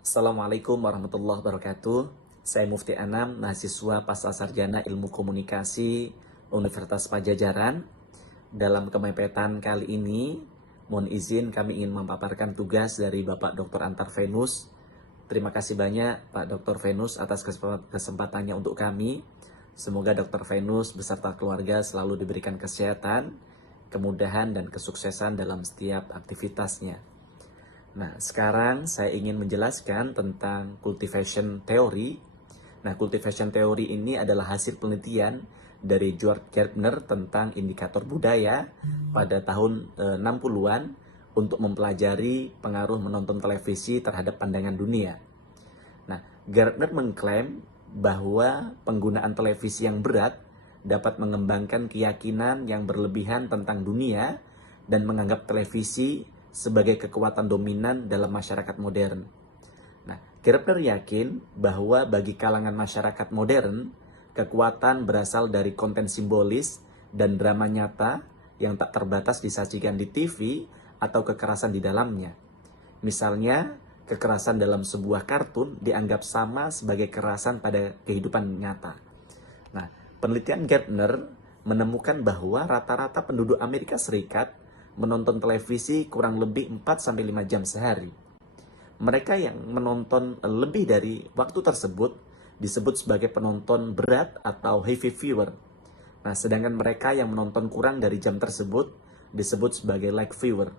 Assalamualaikum warahmatullahi wabarakatuh. Saya Mufti Anam, mahasiswa Pasca Sarjana Ilmu Komunikasi Universitas Pajajaran. Dalam kemepetan kali ini, mohon izin kami ingin memaparkan tugas dari Bapak Dr. Antar Venus. Terima kasih banyak Pak Dr. Venus atas kesempatannya untuk kami. Semoga Dr. Venus beserta keluarga selalu diberikan kesehatan, kemudahan, dan kesuksesan dalam setiap aktivitasnya. Nah, sekarang saya ingin menjelaskan tentang cultivation theory. Nah, cultivation theory ini adalah hasil penelitian dari George Gardner tentang indikator budaya pada tahun 60-an untuk mempelajari pengaruh menonton televisi terhadap pandangan dunia. Nah, Gardner mengklaim bahwa penggunaan televisi yang berat dapat mengembangkan keyakinan yang berlebihan tentang dunia dan menganggap televisi sebagai kekuatan dominan dalam masyarakat modern. Nah, Gardner yakin bahwa bagi kalangan masyarakat modern, kekuatan berasal dari konten simbolis dan drama nyata yang tak terbatas disajikan di TV atau kekerasan di dalamnya. Misalnya, kekerasan dalam sebuah kartun dianggap sama sebagai kekerasan pada kehidupan nyata. Nah, penelitian Gardner menemukan bahwa rata-rata penduduk Amerika Serikat menonton televisi kurang lebih 4-5 jam sehari. Mereka yang menonton lebih dari waktu tersebut disebut sebagai penonton berat atau heavy viewer. Nah, sedangkan mereka yang menonton kurang dari jam tersebut disebut sebagai light viewer.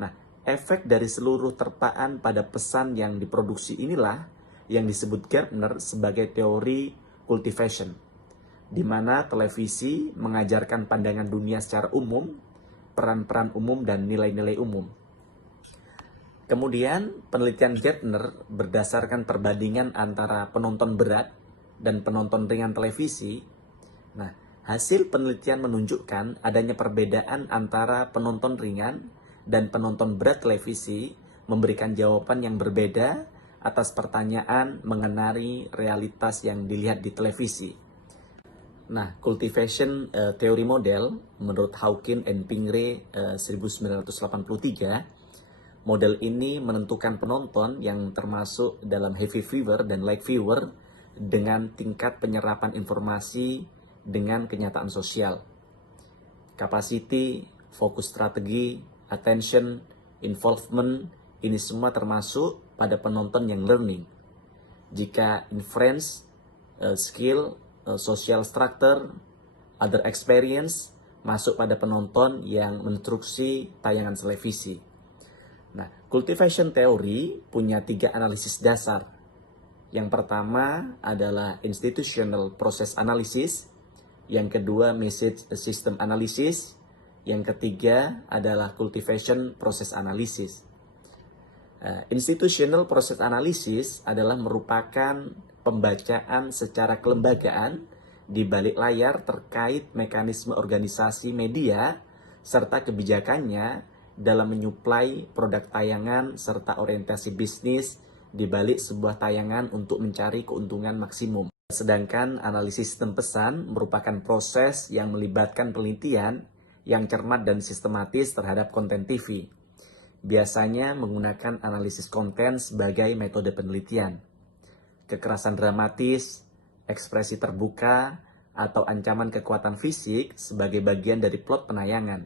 Nah, efek dari seluruh terpaan pada pesan yang diproduksi inilah yang disebut Gardner sebagai teori cultivation, di mana televisi mengajarkan pandangan dunia secara umum, peran-peran umum, dan nilai-nilai umum. Kemudian, penelitian Gardner berdasarkan perbandingan antara penonton berat dan penonton ringan televisi. Nah, hasil penelitian menunjukkan adanya perbedaan antara penonton ringan dan penonton berat televisi memberikan jawaban yang berbeda atas pertanyaan mengenai realitas yang dilihat di televisi. Nah, cultivation teori model menurut Hawkins and Pingree 1983, model ini menentukan penonton yang termasuk dalam heavy viewer dan light viewer dengan tingkat penyerapan informasi dengan kenyataan sosial. Capacity, fokus strategi, attention, involvement, ini semua termasuk pada penonton yang learning. Jika inference, skill, social structure, other experience masuk pada penonton yang menginstruksi tayangan televisi. Nah, cultivation theory punya 3 analisis dasar. Yang pertama adalah institutional process analysis, yang kedua message system analysis, yang ketiga adalah cultivation process analysis. Institutional process analysis adalah merupakan pembacaan secara kelembagaan di balik layar terkait mekanisme organisasi media serta kebijakannya dalam menyuplai produk tayangan serta orientasi bisnis di balik sebuah tayangan untuk mencari keuntungan maksimum. Sedangkan analisis sistem pesan merupakan proses yang melibatkan penelitian yang cermat dan sistematis terhadap konten TV. Biasanya menggunakan analisis konten sebagai metode penelitian. Kekerasan dramatis, ekspresi terbuka, atau ancaman kekuatan fisik sebagai bagian dari plot penayangan.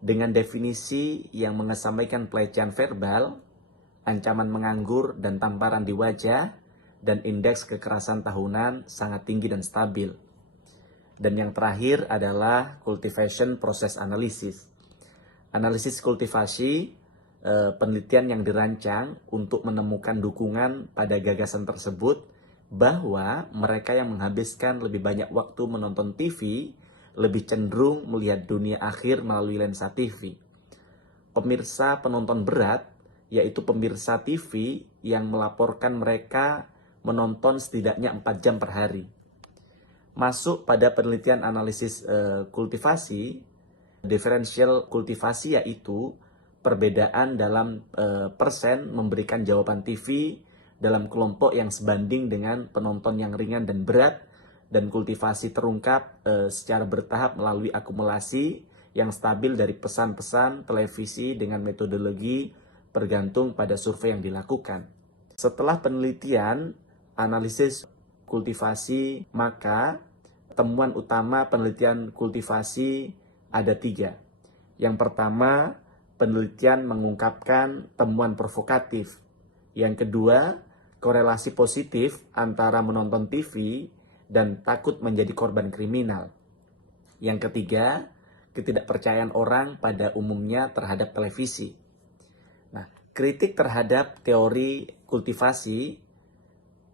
Dengan definisi yang mengesampingkan pelecehan verbal, ancaman menganggur dan tamparan di wajah, dan indeks kekerasan tahunan sangat tinggi dan stabil. Dan yang terakhir adalah cultivation process analysis. Analisis kultivasi, penelitian yang dirancang untuk menemukan dukungan pada gagasan tersebut bahwa mereka yang menghabiskan lebih banyak waktu menonton TV lebih cenderung melihat dunia akhir melalui lensa TV. Pemirsa penonton berat, yaitu pemirsa TV yang melaporkan mereka menonton setidaknya 4 jam per hari. Masuk pada penelitian analisis kultivasi, differential kultivasi yaitu perbedaan dalam persen memberikan jawaban TV dalam kelompok yang sebanding dengan penonton yang ringan dan berat, dan kultivasi terungkap secara bertahap melalui akumulasi yang stabil dari pesan-pesan televisi dengan metodologi bergantung pada survei yang dilakukan. Setelah penelitian, analisis kultivasi, maka temuan utama penelitian kultivasi ada 3. Yang pertama, penelitian mengungkapkan temuan provokatif. Yang kedua, korelasi positif antara menonton TV dan takut menjadi korban kriminal. Yang ketiga, ketidakpercayaan orang pada umumnya terhadap televisi. Nah, kritik terhadap teori kultivasi,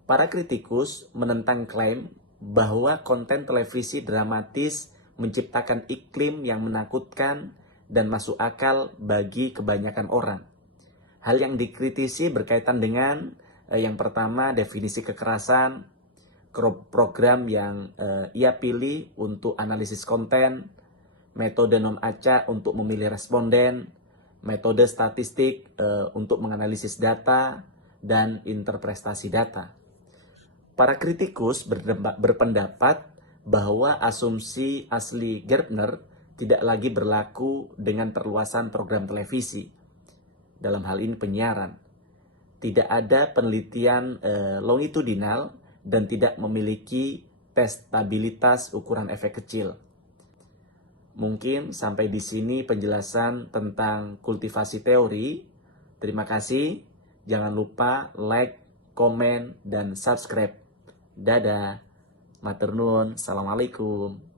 para kritikus menentang klaim bahwa konten televisi dramatis menciptakan iklim yang menakutkan dan masuk akal bagi kebanyakan orang. Hal yang dikritisi berkaitan dengan yang pertama, definisi kekerasan, program yang ia pilih untuk analisis konten, metode non-acak untuk memilih responden, metode statistik untuk menganalisis data, dan interpretasi data. Para kritikus berpendapat bahwa asumsi asli Gerbner tidak lagi berlaku dengan perluasan program televisi. Dalam hal ini penyiaran. Tidak ada penelitian longitudinal dan tidak memiliki tes stabilitas ukuran efek kecil. Mungkin sampai di sini penjelasan tentang kultivasi teori. Terima kasih. Jangan lupa like, komen, dan subscribe. Dadah. Matur nuwun. Assalamualaikum.